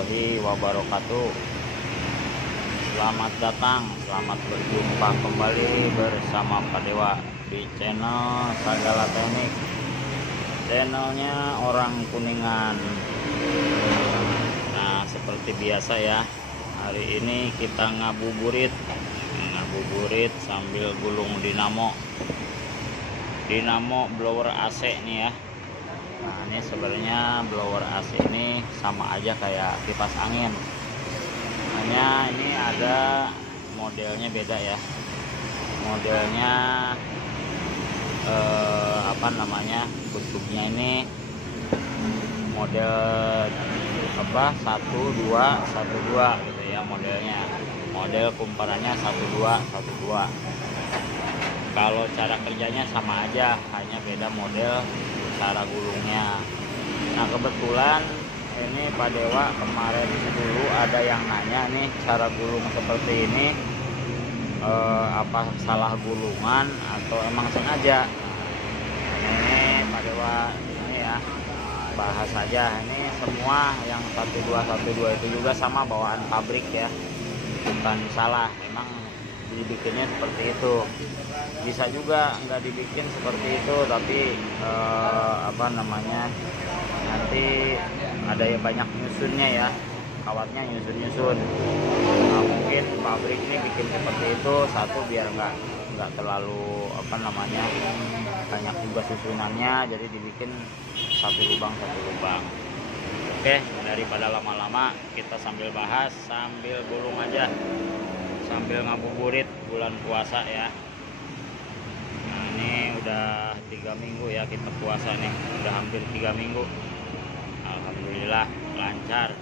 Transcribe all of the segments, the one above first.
warahmatullahi wabarakatuh. Selamat datang, selamat berjumpa kembali bersama Pak Dewa di channel Sagala Teknik, channelnya orang Kuningan. Nah, seperti biasa ya, hari ini kita ngabuburit sambil gulung dinamo blower AC nih ya. Nah, ini sebenarnya blower AC ini sama aja kayak kipas angin, hanya ini ada modelnya beda ya. Modelnya bentuknya ini model 1212 gitu ya modelnya. Model kumparannya 1212. Kalau cara kerjanya sama aja, hanya beda model cara gulungnya. Nah, kebetulan ini Pak Dewa kemarin dulu ada yang nanya nih, cara gulung seperti ini apa salah gulungan atau emang sengaja. Ini Pak Dewa ini ya bahas aja, ini semua yang 1212 itu juga sama bawaan pabrik ya, bukan salah, emang dibikinnya seperti itu. Bisa juga nggak dibikin seperti itu, tapi nanti ada yang banyak nyusunnya ya, kawatnya nyusun. Nah, mungkin pabrik ini bikin seperti itu satu biar nggak terlalu banyak juga susunannya, jadi dibikin satu lubang. Oke, daripada lama-lama kita sambil bahas sambil gulung aja, sambil ngabuburit bulan puasa ya. Nah, ini udah 3 minggu ya kita puasa nih, udah hampir 3 minggu. Alhamdulillah lancar.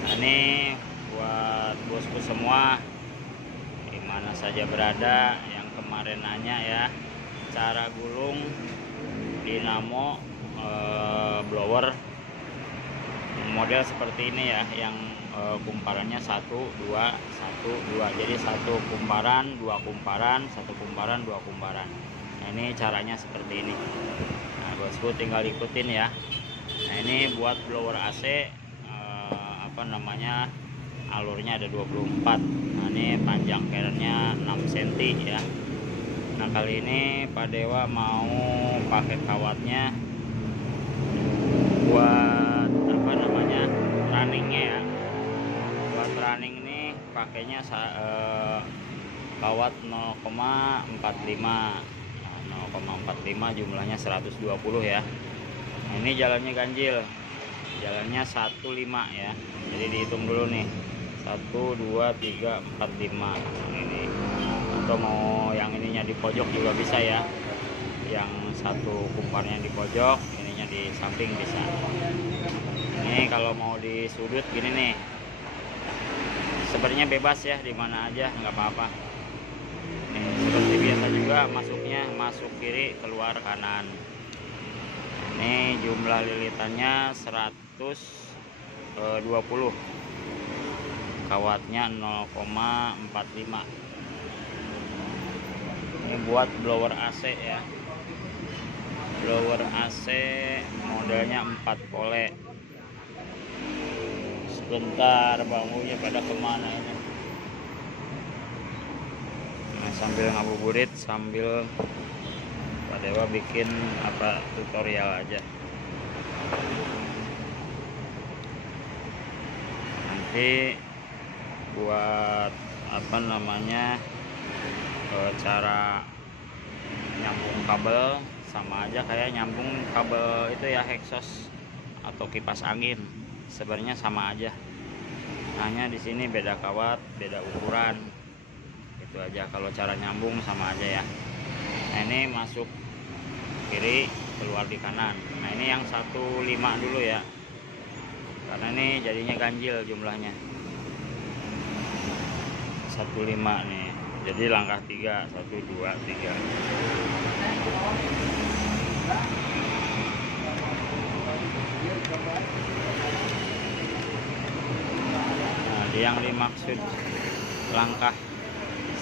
Nah, ini buat bosku semua dimana saja berada yang kemarin nanya ya, cara gulung dinamo blower model seperti ini ya, yang kumparannya 1 2 1 2. Jadi satu kumparan, dua kumparan, satu kumparan, dua kumparan. Nah, ini caranya seperti ini. Nah, bosku tinggal ikutin ya. Nah, ini buat blower AC alurnya ada 24. Nah, ini panjang kerennya 6 cm ya. Nah, kali ini Pak Dewa mau pakai kawatnya buat runningnya ya. Buat running ini pakainya kawat 0,45. Nah, 0,45 jumlahnya 120 ya. Nah, ini jalannya ganjil, jalannya 15 ya, jadi dihitung dulu nih 1 2 3 4 5 ini. Atau mau yang ininya di pojok juga bisa ya, yang satu kumparnya di pojok, ininya di samping bisa. Ini kalau mau di sudut gini nih, sebenarnya bebas ya, di mana aja nggak apa-apa. Nih, seperti biasa juga masuknya, masuk kiri keluar kanan. Ini jumlah lilitannya 120, kawatnya 0,45. Ini buat blower AC ya, blower AC modelnya 4 pole. Sebentar, bambunya pada kemana ini? Nah, sambil ngabuburit sambil Pak Dewa bikin tutorial aja. Nanti buat cara nyambung kabel sama aja kayak nyambung kabel itu ya, exhaust atau kipas angin, sebenarnya sama aja, hanya di sini beda kawat, beda ukuran, itu aja. Kalau cara nyambung sama aja ya. Nah, ini masuk kiri keluar di kanan. Nah, ini yang 15 dulu ya, karena ini jadinya ganjil jumlahnya 15 nih, jadi langkah 3 1 2 3. Nah, yang dimaksud langkah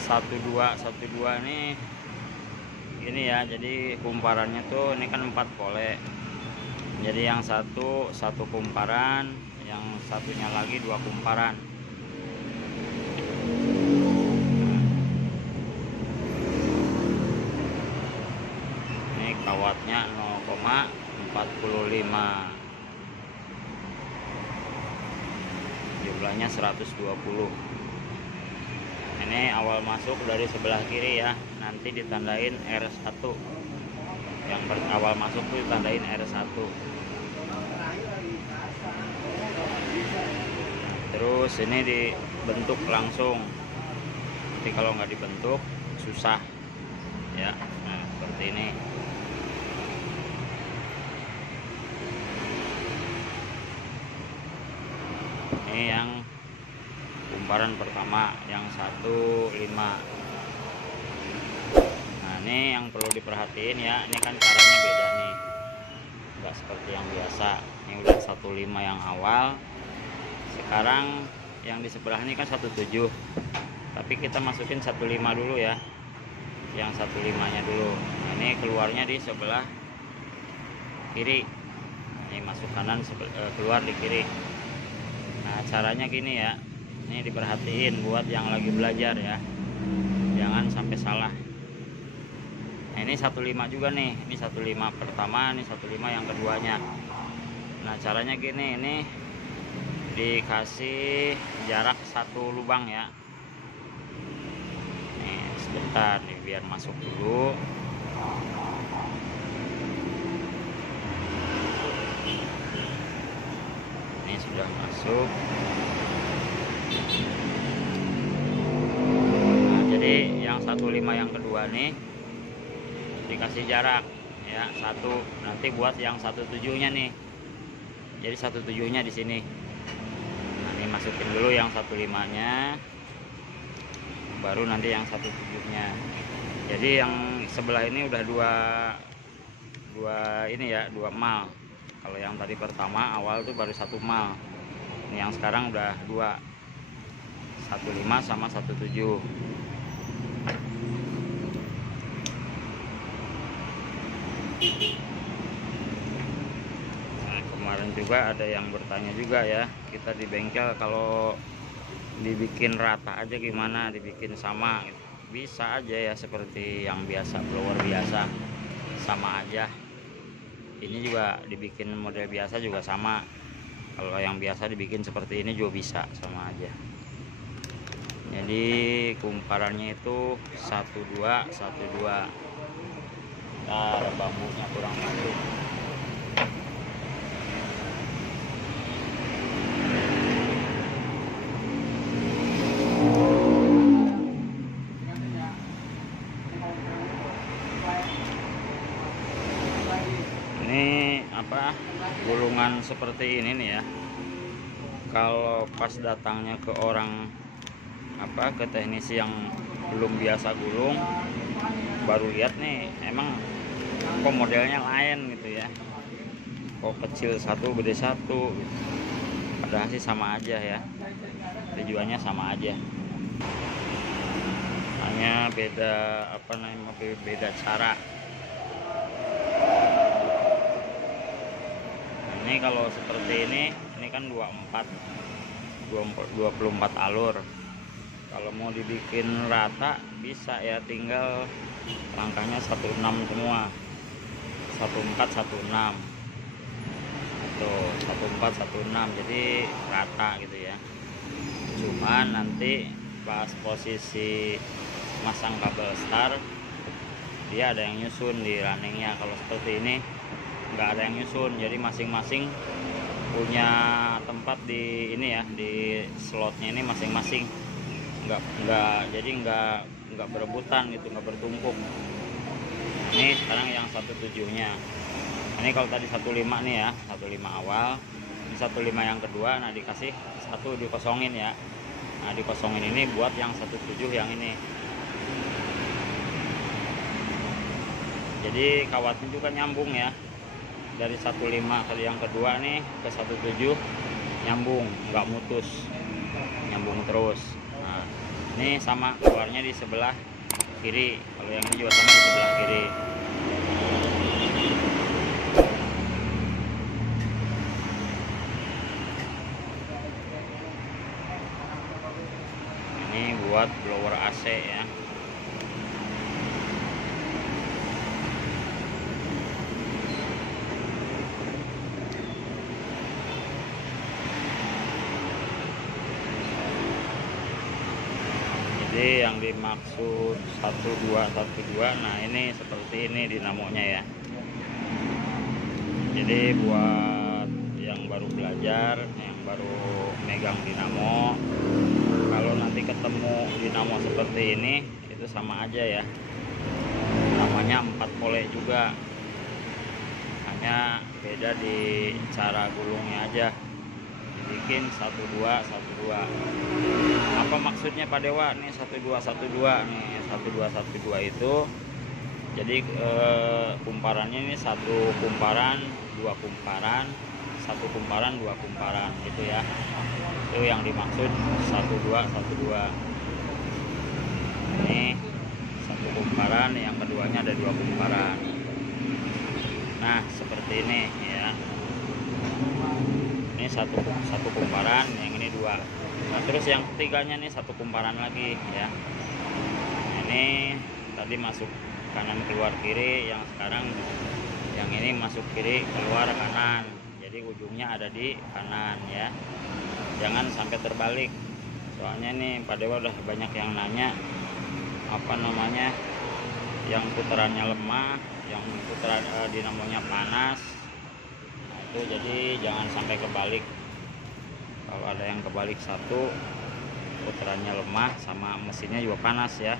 1 2 1 2 ini ya, jadi kumparannya tuh ini kan 4 pole. Jadi yang satu kumparan, yang satunya lagi 2 kumparan. Ini kawatnya 0,45, jumlahnya 120. Ini awal masuk dari sebelah kiri ya, nanti ditandain R1. Yang awal masuk tuh ditandain R1. Terus ini dibentuk langsung. Tapi kalau nggak dibentuk susah ya. Nah, seperti ini. Ini yang kumparan pertama, yang 1,5. Nah, ini yang perlu diperhatiin ya, ini kan caranya beda nih, nggak seperti yang biasa. Ini udah 1,5 yang awal, sekarang yang di sebelah ini kan 1,7, tapi kita masukin 1,5 dulu ya, yang 1,5-nya dulu. Nah, ini keluarnya di sebelah kiri, ini masuk kanan, keluar di kiri. Nah, caranya gini ya, ini diperhatiin buat yang lagi belajar ya, jangan sampai salah. Nah, ini 1,5 juga nih, ini 1,5 pertama, ini 1,5 yang keduanya. Nah, caranya gini, ini dikasih jarak 1 lubang ya. Nih sebentar nih biar masuk dulu. Ini sudah masuk. Nah, jadi yang 1,5 yang kedua nih dikasih jarak ya 1, nanti buat yang 1,7-nya nih. Jadi 1,7-nya di sini. Nah, ini masukin dulu yang 1,5-nya, baru nanti yang 1,7-nya. Jadi yang sebelah ini udah dua ini ya, 2 mal. Kalau yang tadi pertama awal tuh baru 1 mal. Ini yang sekarang udah 2, 1,5 sama 1,7. Nah, kemarin juga ada yang bertanya juga ya, kita di bengkel kalau dibikin rata aja gimana, dibikin sama gitu. Bisa aja ya, seperti yang biasa, blower biasa, sama aja. Ini juga dibikin model biasa juga sama. Kalau yang biasa dibikin seperti ini juga bisa, sama aja. Jadi kumparannya itu 1,2 1,2. Ntar bambunya kurang masuk. Ini apa, gulungan seperti ini nih ya, kalau pas datangnya ke orang apa, ke teknisi yang belum biasa gulung, baru lihat nih emang kok modelnya lain gitu ya, kok kecil satu gede satu gitu. Padahal sih sama aja ya, tujuannya sama aja, hanya beda apa namanya, beda cara. Ini kalau seperti ini kan 24 alur. Kalau mau dibikin rata bisa ya, tinggal langkahnya 16 semua, 14 16 tuh, 14 16, jadi rata gitu ya. Cuman nanti pas posisi masang kabel star, dia ada yang nyusun di runningnya. Kalau seperti ini nggak ada yang nyusun, jadi masing-masing punya tempat di ini ya, di slotnya ini masing-masing, jadi nggak berebutan gitu, nggak bertumpuk. Ini sekarang yang 1,7-nya. Ini kalau tadi 1,5 nih ya, 1,5 awal, ini 1,5 yang kedua. Nah, dikasih satu, dikosongin ya. Nah, dikosongin ini buat yang 1,7 yang ini. Jadi kawatnya juga nyambung ya, dari 1,5 ke yang kedua nih ke 1,7 nyambung, nggak mutus, nyambung terus. Nah, ini sama keluarnya di sebelah kiri, kalau yang ini juga sama di sebelah kiri. Ini buat blower AC ya. Jadi yang dimaksud 1212, nah ini seperti ini dinamonya ya. Jadi buat yang baru belajar, yang baru megang dinamo, kalau nanti ketemu dinamo seperti ini, itu sama aja ya, namanya 4 pole juga, hanya beda di cara gulungnya aja, bikin 1212. Apa maksudnya Pak Dewa nih 1212 nih? 1212 itu jadi kumparannya ini 1 kumparan, 2 kumparan, 1 kumparan, 2 kumparan gitu ya. Itu yang dimaksud 1212. Ini 1 kumparan, yang keduanya ada 2 kumparan. Nah seperti ini ya. Ini satu kumparan, yang ini 2. Nah terus yang ketiganya nih 1 kumparan lagi ya. Ini tadi masuk kanan keluar kiri, yang sekarang yang ini masuk kiri keluar kanan, jadi ujungnya ada di kanan ya. Jangan sampai terbalik, soalnya nih Pak Dewa udah banyak yang nanya apa namanya, yang putarannya lemah, yang putaran dinamonya panas. Nah, itu jadi jangan sampai kebalik. Kalau ada yang kebalik satu, putarannya lemah sama mesinnya juga panas ya.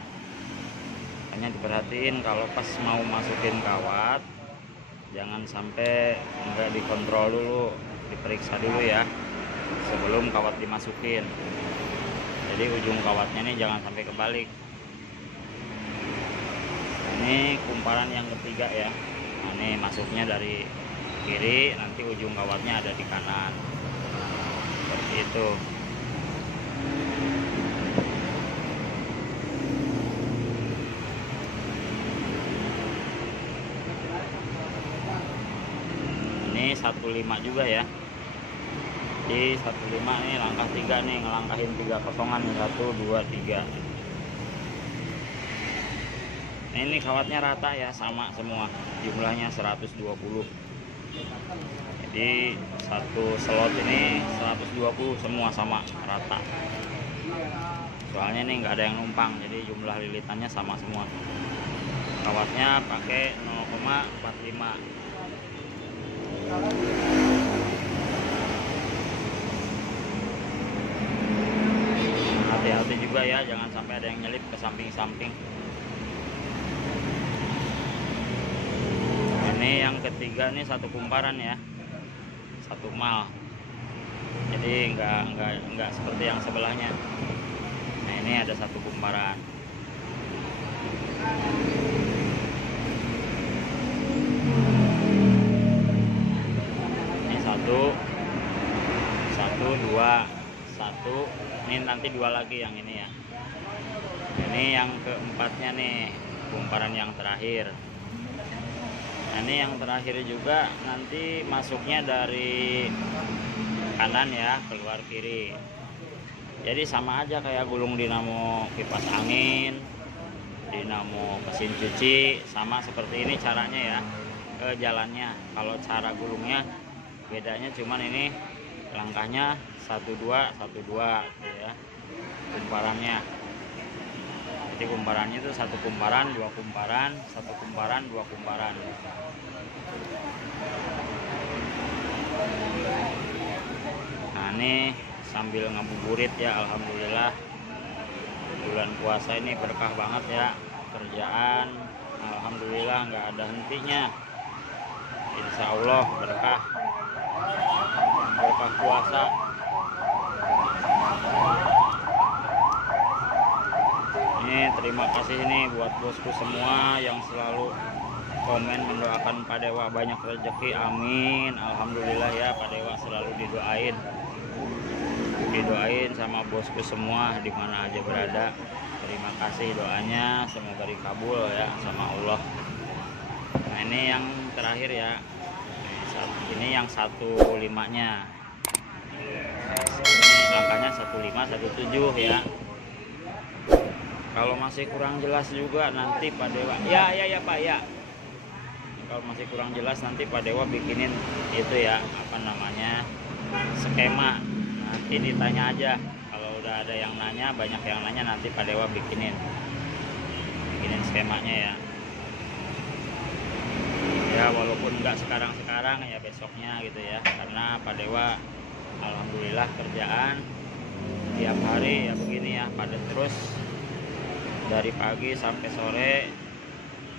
Hanya diperhatiin kalau pas mau masukin kawat, jangan sampai enggak dikontrol dulu, diperiksa dulu ya sebelum kawat dimasukin. Jadi ujung kawatnya nih jangan sampai kebalik. Ini kumparan yang ketiga ya. Nah, ini masuknya dari kiri, nanti ujung kawatnya ada di kanan. Seperti itu. Ini 15 juga ya. Di 15 nih langkah 3 nih, ngelangkahin 3 kosongan, 1 2 3. Nah, ini kawatnya rata ya, sama semua, jumlahnya 120. Jadi satu slot ini 120 semua sama rata. Soalnya ini nggak ada yang numpang, jadi jumlah lilitannya sama semua. Kawatnya pakai 0,45. Hati-hati juga ya, jangan sampai ada yang nyelip ke samping-samping. Ini yang ketiga nih 1 kumparan ya, 1 mal. Jadi nggak seperti yang sebelahnya. Nah ini ada 1 kumparan. Ini 1 2 1. Ini nanti 2 lagi yang ini ya. Ini yang keempatnya nih, kumparan yang terakhir. Nah, ini yang terakhir juga nanti masuknya dari kanan ya, keluar kiri. Jadi sama aja kayak gulung dinamo kipas angin, dinamo mesin cuci, sama seperti ini caranya ya, jalannya. Kalau cara gulungnya bedanya cuman ini langkahnya 1 2 1 2 gitu ya, kumparannya. Jadi kumparannya itu 1 kumparan, 2 kumparan, 1 kumparan, 2 kumparan. Nah ini sambil ngabuburit ya, alhamdulillah bulan puasa ini berkah banget ya, kerjaan alhamdulillah nggak ada hentinya. Insya Allah berkah puasa. Ini terima kasih nih buat bosku semua yang selalu komen mendoakan Pak Dewa banyak rezeki, amin. Alhamdulillah ya, Pak Dewa selalu didoain sama bosku semua dimana aja berada. Terima kasih doanya, semoga dikabul ya sama Allah. Nah ini yang terakhir ya, ini yang 15-nya. Ini langkahnya 15 17 ya. Kalau masih kurang jelas juga nanti Pak Dewa, ya Pak ya. Kalau masih kurang jelas nanti Pak Dewa bikinin itu ya, apa namanya, skema. Nanti ditanya aja. Kalau udah ada yang nanya, banyak yang nanya, nanti Pak Dewa bikinin skemanya ya. Ya walaupun nggak sekarang ya besoknya gitu ya, karena Pak Dewa alhamdulillah kerjaan tiap hari ya begini ya, padat terus dari pagi sampai sore,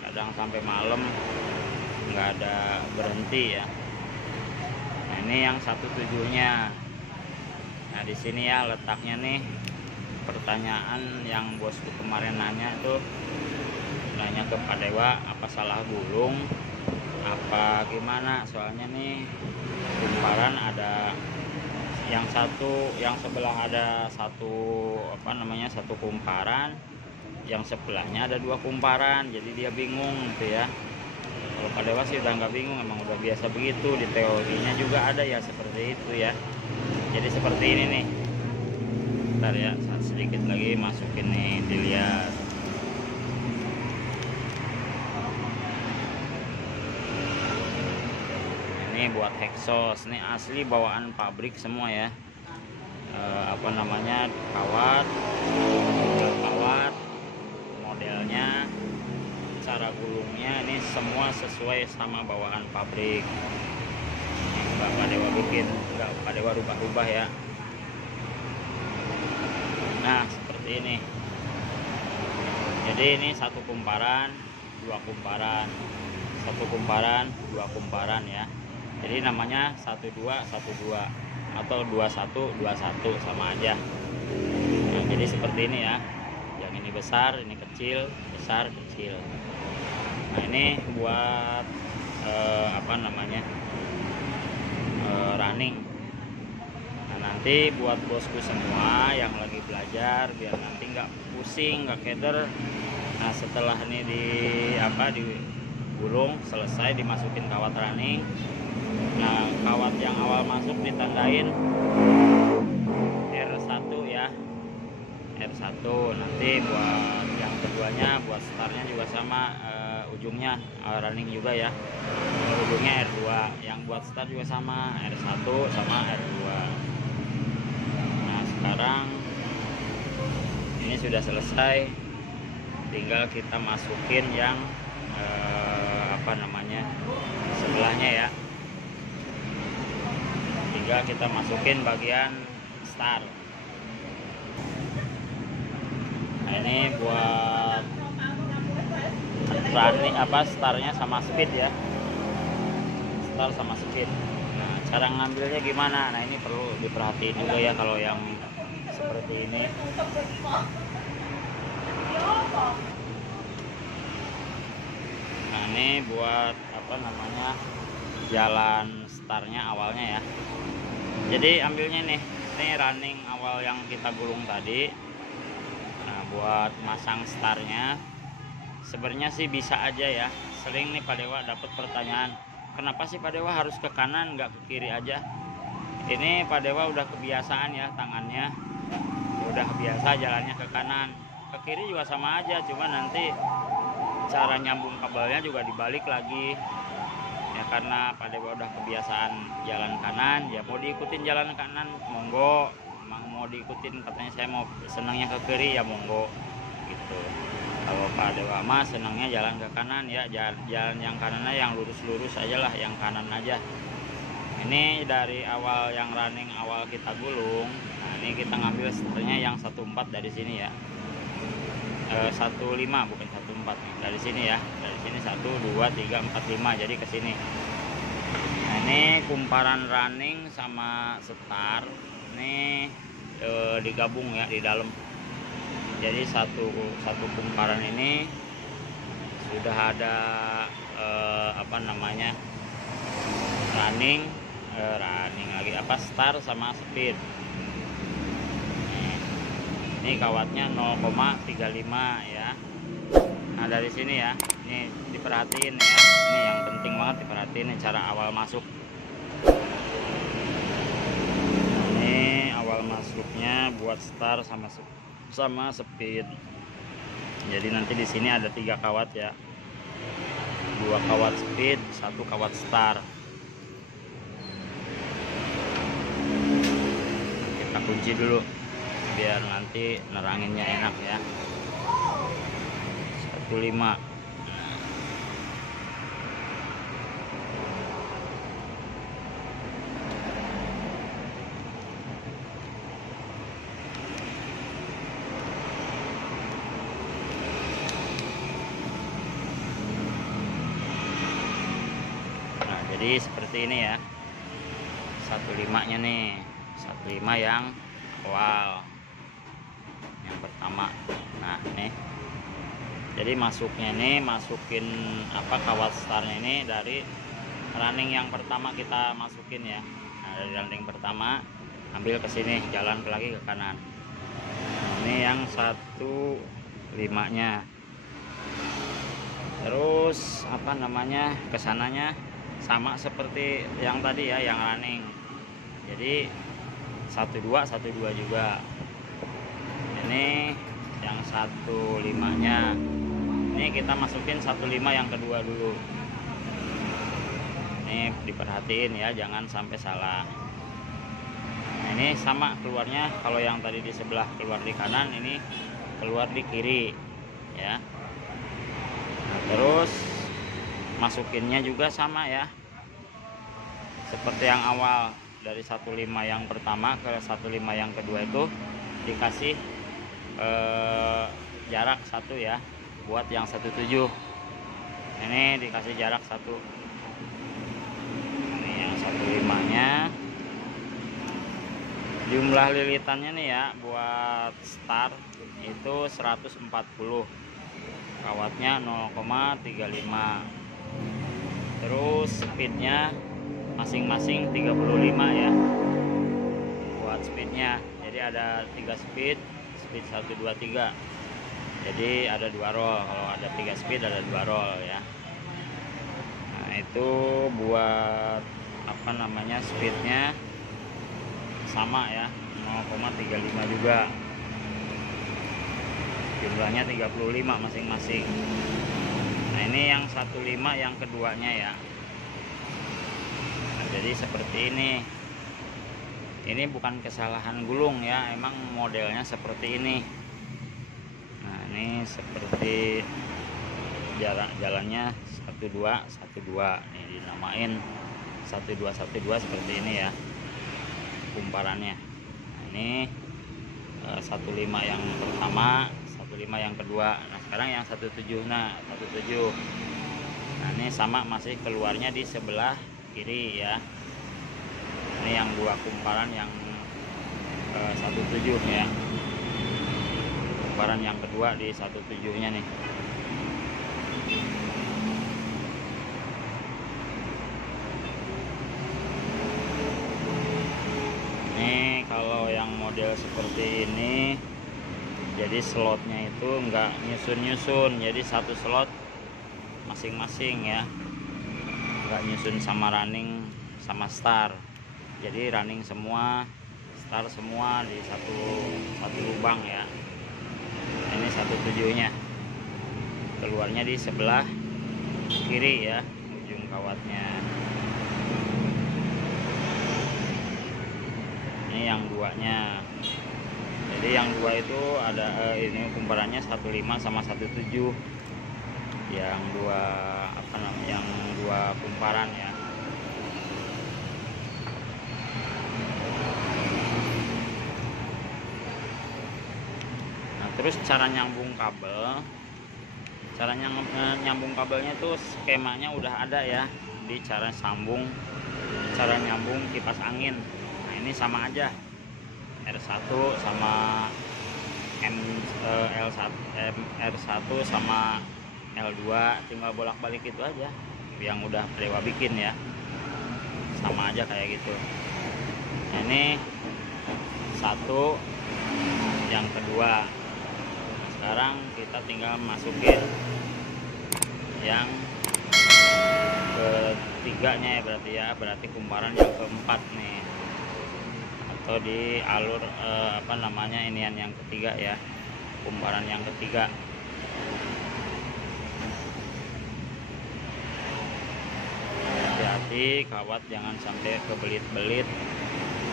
kadang sampai malam, nggak ada berhenti ya. Nah ini yang 1.7-nya. Nah di sini ya letaknya nih, pertanyaan yang bosku kemarin nanya tuh, nanya ke Pak Dewa apa salah gulung apa gimana, soalnya nih kumparan ada yang satu, yang sebelah ada satu apa namanya, satu kumparan, yang sebelahnya ada 2 kumparan, jadi dia bingung gitu ya. Kalau Pak Dewa sih udah nggak bingung, emang udah biasa begitu, di teorinya juga ada ya seperti itu ya. Jadi seperti ini nih, bentar ya, sedikit lagi masukin nih, dilihat. Ini buat hexos, ini asli bawaan pabrik semua ya. Apa namanya, kawat, modelnya, cara gulungnya, ini semua sesuai sama bawaan pabrik. Nggak Pak Dewa bikin, nggak Pak Dewa rubah-rubah ya. Nah seperti ini. Jadi ini 1 kumparan, 2 kumparan, 1 kumparan, 2 kumparan ya. Jadi namanya 12 12 atau 21 21, sama aja. Nah, jadi seperti ini ya. Yang ini besar, ini kecil, besar, kecil. Nah ini buat apa namanya, running. Nah nanti buat bosku semua yang lagi belajar, biar nanti nggak pusing, nggak keder. Nah setelah ini digulung selesai, dimasukin kawat running. Nah kawat yang awal masuk ditandain R1 ya, R1. Nanti buat yang keduanya, buat startnya juga sama, ujungnya running juga ya, ujungnya R2. Yang buat start juga sama, R1 sama R2. Nah sekarang ini sudah selesai, tinggal kita masukin yang apa namanya, sebelahnya ya. Tinggal kita masukin bagian start. Nah ini buat running, startnya sama speed ya, start sama speed. Nah cara ngambilnya gimana, nah ini perlu diperhatiin juga ya kalau yang seperti ini. Nah ini buat apa namanya, jalan startnya awalnya ya. Jadi ambilnya nih, ini running awal yang kita gulung tadi. Nah buat masang startnya sebenarnya sih bisa aja ya. Sering nih Pak Dewa dapat pertanyaan, kenapa sih Pak Dewa harus ke kanan nggak ke kiri aja? Ini Pak Dewa udah kebiasaan ya, tangannya udah biasa jalannya ke kanan. Ke kiri juga sama aja, cuma nanti cara nyambung kabelnya juga dibalik lagi ya, karena Pak Dewa udah kebiasaan jalan kanan ya. Mau diikutin jalan kanan monggo, mau diikutin katanya saya mau senangnya ke kiri ya monggo gitu. Kalau Pak Dewa mah senangnya jalan ke kanan ya, jalan yang kanannya yang lurus-lurus aja lah, yang kanan aja. Ini dari awal yang running awal kita gulung. Nah ini kita ngambil sebenarnya yang 14 dari sini ya, 15 bukan 14 nih, dari sini ya, dari sini 1 2 3 4 5, jadi ke sini. Nah ini kumparan running sama start ini digabung ya di dalam. Jadi satu kumparan ini sudah ada apa namanya, running lagi start sama speed. Ini kawatnya 0,35 ya. Nah dari sini ya, ini diperhatiin ya, ini yang penting banget diperhatiin cara awal masuk. Ini awal masuknya buat start sama speed. Jadi nanti di sini ada 3 kawat ya, 2 kawat speed, 1 kawat star. Kita kunci dulu biar nanti neranginnya enak ya. 15. Jadi seperti ini ya, 15-nya nih, 15 yang awal, yang pertama. Nah nih, jadi masuknya nih, masukin kawat starnya ini dari running yang pertama kita masukin ya. Nah dari running pertama ambil ke sini, jalan lagi ke kanan. Ini yang 15-nya. Terus kesananya sama seperti yang tadi ya, yang running. Jadi 12 juga. Ini yang 15-nya. Ini kita masukin 15 yang kedua dulu. Ini diperhatiin ya, jangan sampai salah. Nah, ini sama keluarnya, kalau yang tadi di sebelah keluar di kanan, ini keluar di kiri ya. Nah, terus masukinnya juga sama ya, seperti yang awal, dari 15 yang pertama ke 15 yang kedua itu dikasih jarak 1 ya, buat yang 17 ini dikasih jarak 1. Ini yang 15-nya. Jumlah lilitannya nih ya, buat star itu 140, kawatnya 0,35. Terus speednya masing-masing 35 ya, buat speednya. Jadi ada 3 speed 1, 2, 3. Jadi ada 2 roll. Kalau ada 3 speed ada 2 roll ya. Nah itu buat speednya sama ya, 0,35 juga. Jumlahnya 35 masing-masing. Nah ini yang 15 yang keduanya ya. Nah, jadi seperti ini. Ini bukan kesalahan gulung ya, emang modelnya seperti ini. Nah ini seperti jalannya 12 12. Nih dinamain 12 12 seperti ini ya kumparannya. Nah, ini 15 yang pertama, 15 yang kedua. Nah sekarang yang 17. Nah 17, nah ini sama, masih keluarnya di sebelah kiri ya. Ini yang 2 kumparan yang 17 ya, kumparan yang kedua di 17-nya nih. Ini kalau yang model seperti ini, jadi slotnya itu enggak nyusun-nyusun, jadi 1 slot masing-masing ya, enggak nyusun sama running sama star. Jadi running semua, star semua di satu lubang ya. Ini 17-nya keluarnya di sebelah kiri ya, ujung kawatnya. Ini yang 2-nya. Jadi yang 2 itu ada ini kumparannya 15 sama 17. Yang 2 yang 2 kumparan ya. Nah, terus cara nyambung kabel. Cara nyambung kabelnya itu skemanya udah ada ya, di cara nyambung kipas angin. Nah, ini sama aja. R1 sama R1 sama L2, tinggal bolak-balik itu aja yang udah Dewa bikin ya, sama aja kayak gitu. Nah, ini 1 yang kedua. Nah, sekarang kita tinggal masukin yang ketiganya ya, berarti kumparan yang keempat nih, atau di alur inian yang ketiga ya, kumparan yang ketiga. Hati-hati kawat jangan sampai kebelit-belit,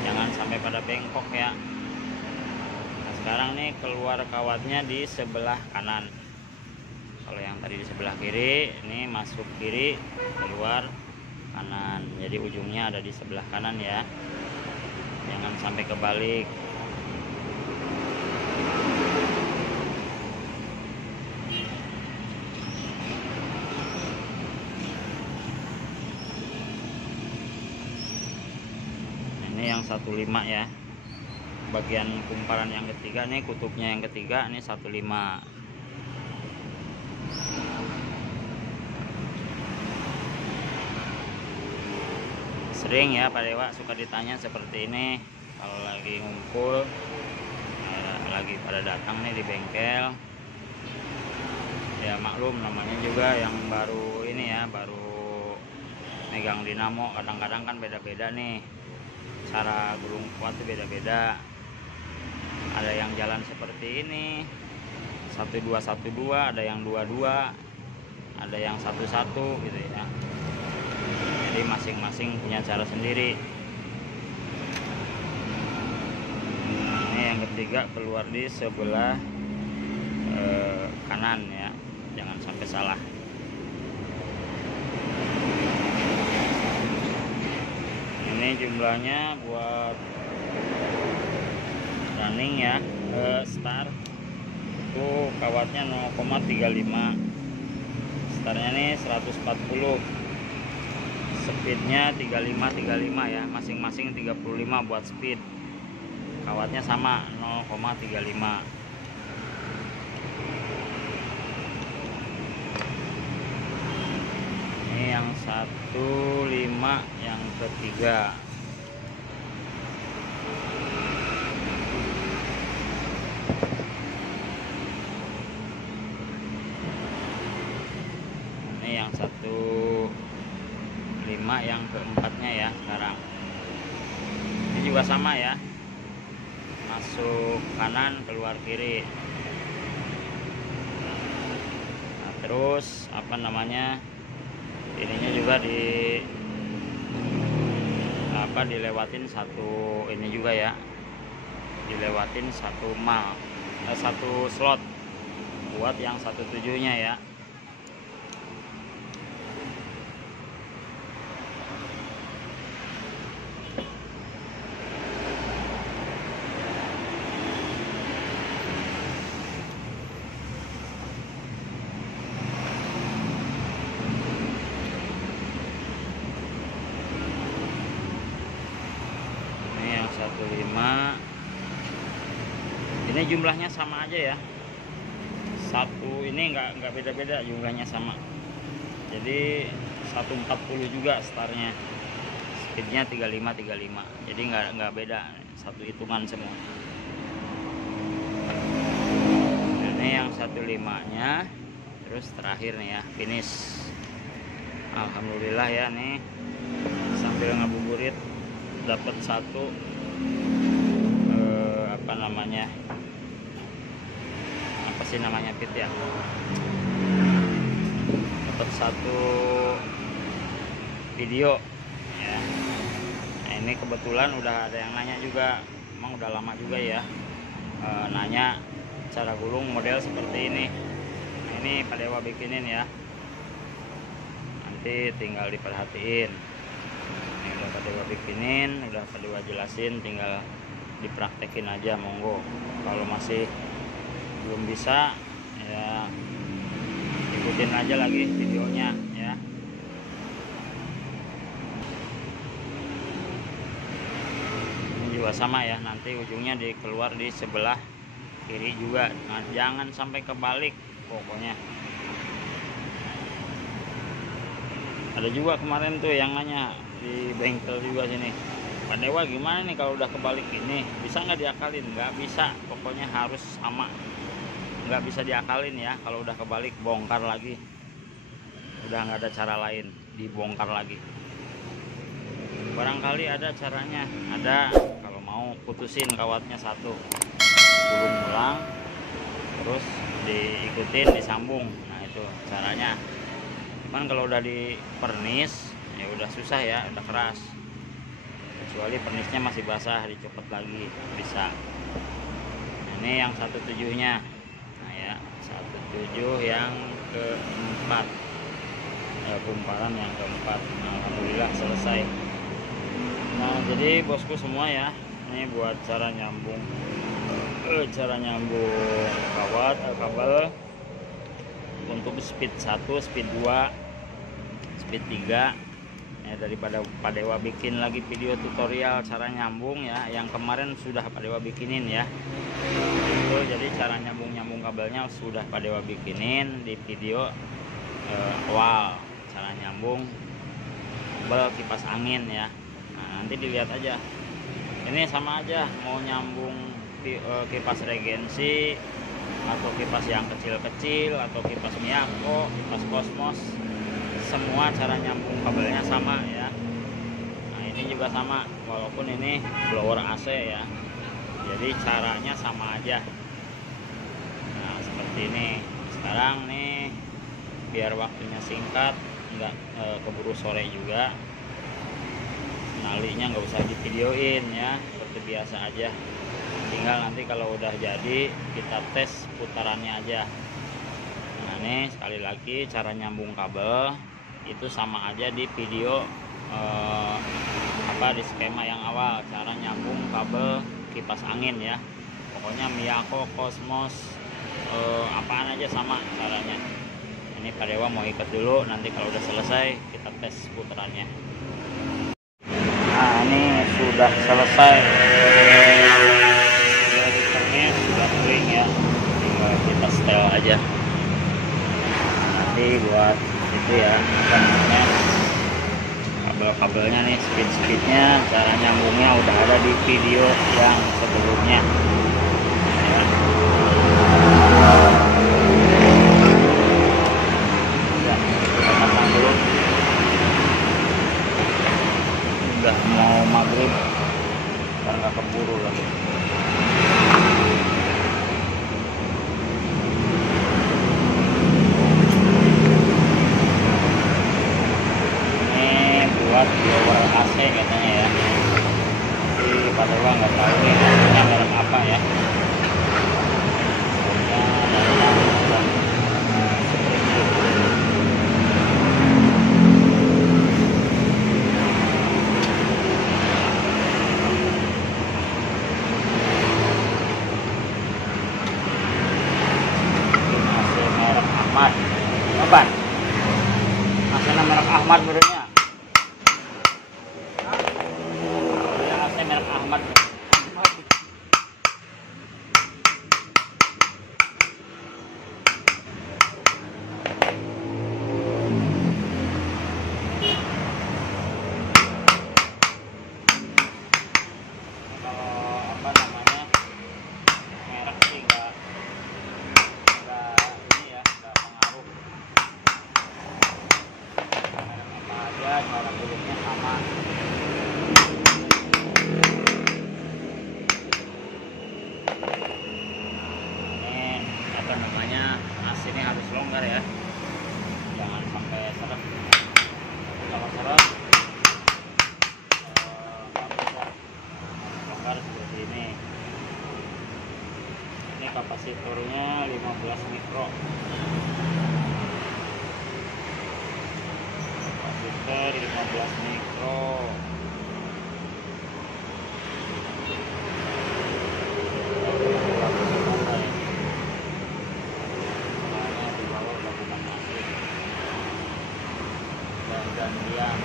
jangan sampai pada bengkok ya. Nah, sekarang nih keluar kawatnya di sebelah kanan. Kalau yang tadi di sebelah kiri, ini masuk kiri, keluar kanan. Jadi ujungnya ada di sebelah kanan ya. Jangan sampai kebalik. Ini yang 15 ya. Bagian kumparan yang ketiga nih, kutubnya yang ketiga ini 15. Sering ya Pak Dewa suka ditanya seperti ini kalau lagi ngumpul, lagi pada datang nih di bengkel ya. Maklum namanya juga yang baru ini ya, baru megang dinamo, kadang-kadang kan beda-beda nih cara gulung kuat tuh beda-beda. Ada yang jalan seperti ini 1212, ada yang 22, ada yang 11 gitu ya. Jadi masing-masing punya cara sendiri. Ini yang ketiga keluar di sebelah kanan ya, jangan sampai salah. Ini jumlahnya buat running ya, start itu kawatnya 0,35, startnya nih 140, speednya 35 ya, masing-masing 35 buat speed. Kawatnya sama 0,35. Ini yang 15 yang ketiga. Ini yang 15 yang keempatnya ya sekarang. Ini juga sama ya, masuk kanan keluar kiri. Nah, terus apa namanya, ininya juga dilewatin satu ini juga ya, dilewatin satu satu slot buat yang 17-nya ya. Ini yang 15. Ini jumlahnya sama aja ya. Satu ini nggak beda-beda, jumlahnya sama. Jadi 140 juga startnya. Speednya 35. Jadi nggak beda, satu hitungan semua. Ini yang 15-nya. Terus terakhir nih ya, finish. Alhamdulillah ya nih, sambil ngabuburit dapat satu apa namanya, apa sih namanya, pit ya, dapat satu video ya. Nah, ini kebetulan udah ada yang nanya juga, emang udah lama juga ya, nanya cara gulung model seperti ini. Nah, ini Pak Dewa bikinin ya, nanti tinggal diperhatiin. Ini udah Pak Dewa bikinin, udah Pak Dewa jelasin, tinggal dipraktekin aja, monggo. Kalau masih belum bisa ya ikutin aja lagi videonya ya. Ini juga sama ya, nanti ujungnya dikeluar di sebelah kiri juga. Nah, jangan sampai kebalik pokoknya. Ada juga kemarin tuh yang nanya di bengkel juga sini, Pak Dewa gimana nih kalau udah kebalik ini, bisa nggak diakalin? Nggak bisa, pokoknya harus sama, nggak bisa diakalin ya. Kalau udah kebalik bongkar lagi, udah nggak ada cara lain, dibongkar lagi. Barangkali ada caranya, ada. Kalau mau putusin kawatnya satu, gulung ulang, terus diikutin, disambung. Nah itu caranya. Cuman kalau udah di pernis ya udah susah ya, udah keras. Kecuali pernisnya masih basah, dicopot lagi bisa. Nah, ini yang 17-nya. Nah ya 17 yang keempat, kumparan yang keempat. Nah, alhamdulillah selesai. Nah jadi bosku semua ya, ini buat cara nyambung kabel untuk speed 1, speed 2, speed 3 ya. Daripada Pak Dewa bikin lagi video tutorial cara nyambung ya, yang kemarin sudah Pak Dewa bikinin ya itu. Jadi cara nyambung kabelnya sudah Pak Dewa bikinin di video awal, cara nyambung kabel kipas angin ya. Nah, nanti dilihat aja, ini sama aja mau nyambung kipas regensi atau kipas yang kecil-kecil atau kipas Miyako, kipas Cosmos, semua cara nyambung kabelnya sama ya. Nah ini juga sama, walaupun ini blower AC ya, jadi caranya sama aja. Nah seperti ini. Sekarang nih biar waktunya singkat, nggak keburu sore juga, nalinya nggak usah divideoin ya, seperti biasa aja. Tinggal nanti kalau udah jadi kita tes putarannya aja. Nah ini sekali lagi cara nyambung kabel itu sama aja di video di skema yang awal, cara nyambung kabel kipas angin ya. Pokoknya Miyako, Cosmos, apaan aja sama caranya. Ini Pak Dewa mau ikut dulu, nanti kalau udah selesai kita tes putarannya. Nah ini sudah selesai, sudah kering ya, tinggal kita setel aja. Nanti buat itu ya, apa namanya, kabel-kabelnya nih, speednya, cara nyambungnya udah ada di video yang sebelumnya ya. Ya, kita pasang dulu. Udah mau maghrib, karena nggak keburu lagi. Buat blower AC katanya ya. Jadi Pak Dewa nggak tahu nih namanya merek apa ya. AC merek Ahmad. Apa? AC merek Ahmad menurutnya. Merek Ahmad. Cara kulitnya sama. Ini apa namanya, AC ini harus longgar ya, jangan sampai seret. Kalau seret longgar seperti ini. Ini kapasitornya 15 mikro. Kapasitor 15 mikro. Gantian.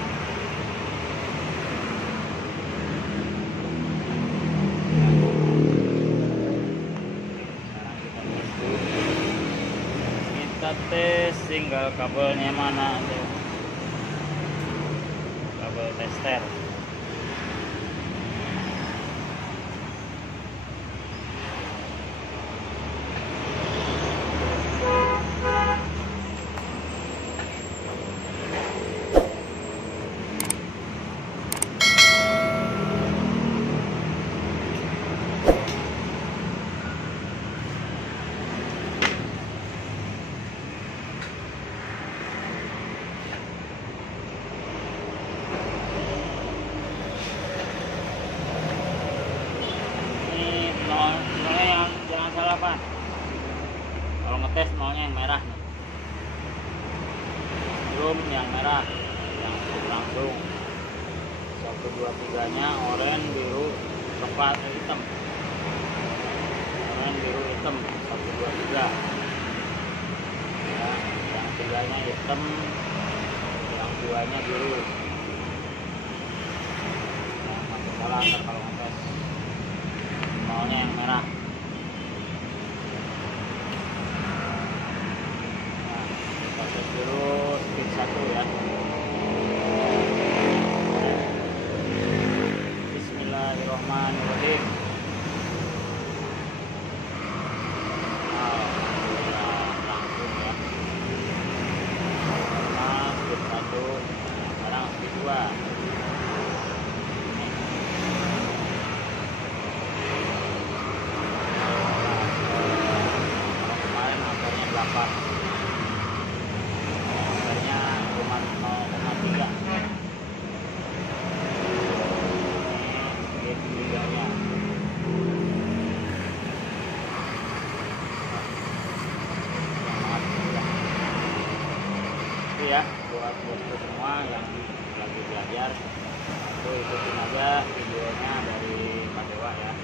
Kita tes tinggal kabelnya mana tuh, kabel tester. tes nolnya yang merah nih. Belum yang merah, yang langsung 1 2 3 nya oranye biru coklat hitam, oranye biru hitam 1 2 3 ya, yang 3 nya hitam, yang 2 nya biru. Nah, masih salah kalau ngetes nolnya yang merah. Nah, kita tes dulu speed 1 ya. Bismillahirrahmanirrahim. Langsung ya. Pertama speed 1, sekarang speed 2. Kemarin angkanya 8, angkanya cuma 0,3. Ya, buat bosku semua yang lagi belajar itu ikutin aja videonya dari Pak Dewa ya.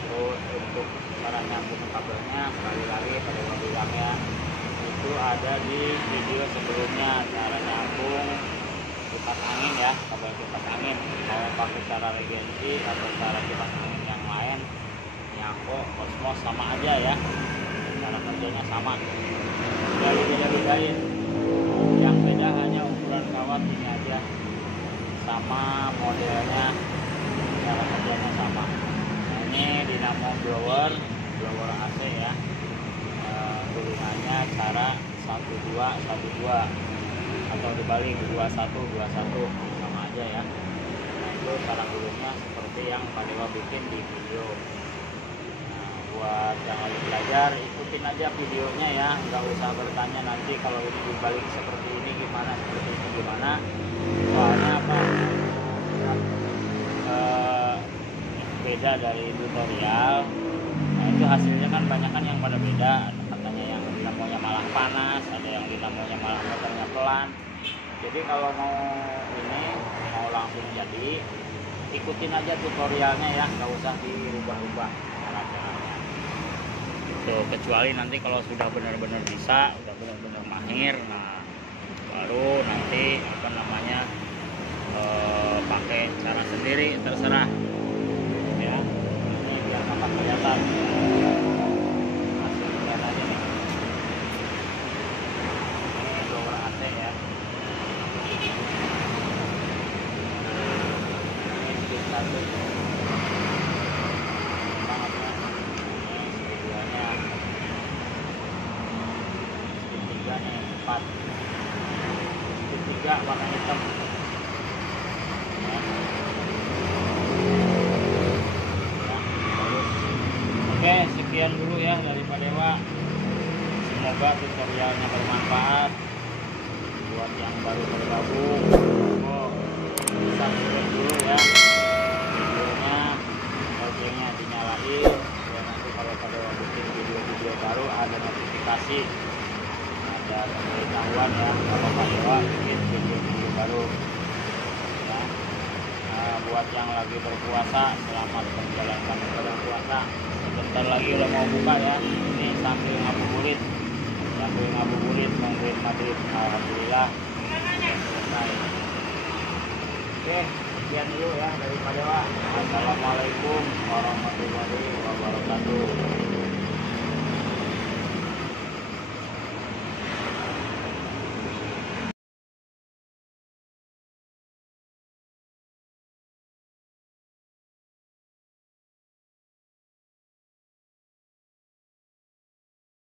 Terus untuk cara nyambung kabelnya sekali lagi Pak Dewa bilang ya, itu ada di video sebelumnya cara nyambung kipas angin ya, kabel kipas angin. Mau pakai cara regensi atau cara kipas angin yang lain, nyako, kosmos sama aja ya, cara kerjanya sama. Jadi beda-bedain. Yang beda hanya ukuran kawat ini aja, sama modelnya, cara kerjanya sama. Nah, ini dinamo blower AC ya. Tulisannya cara 12 12 atau dibalik 21 21 sama aja ya. Nah, itu cara tulisnya seperti yang Pak Dewa bikin di video. Buat yang lagi belajar ikutin aja videonya ya, nggak usah bertanya nanti kalau ini dibalik seperti ini gimana, seperti ini gimana. Soalnya apa, beda dari tutorial. Nah itu hasilnya kan banyak kan yang pada beda, katanya yang dinamonya malah panas, ada yang dinamonya malah motornya pelan. Jadi kalau mau langsung jadi ikutin aja tutorialnya ya, nggak usah dirubah-rubah cara-caranya. Tuh, kecuali nanti kalau sudah benar-benar bisa, udah benar-benar mahir, nah baru nanti apa namanya pakai cara sendiri, terserah ya. Ini biar nampak kelihatan hasil lihat aja nih. Ini blower AC ya. Ini speed 1 4, speed 3 warna hitam ya. Oke, sekian dulu ya dari Pak Dewa. Semoga tutorialnya bermanfaat buat yang baru bergabung. Subscribe dulu ya videonya, logonya dinyalain ya, nanti kalau Pak Dewa bikin video-video baru ada notifikasi, ada pemberitahuan ya kalau Pak Dewa bikin video-video baru ya. Nah, buat yang lagi berpuasa, selamat menjalankan ibadah puasa. Sebentar lagi udah mau buka ya. Ini sambil ngabuburit nungguin maghrib. Alhamdulillah selesai. Oke, sekian dulu ya dari Pak Dewa. Assalamualaikum warahmatullahi wabarakatuh.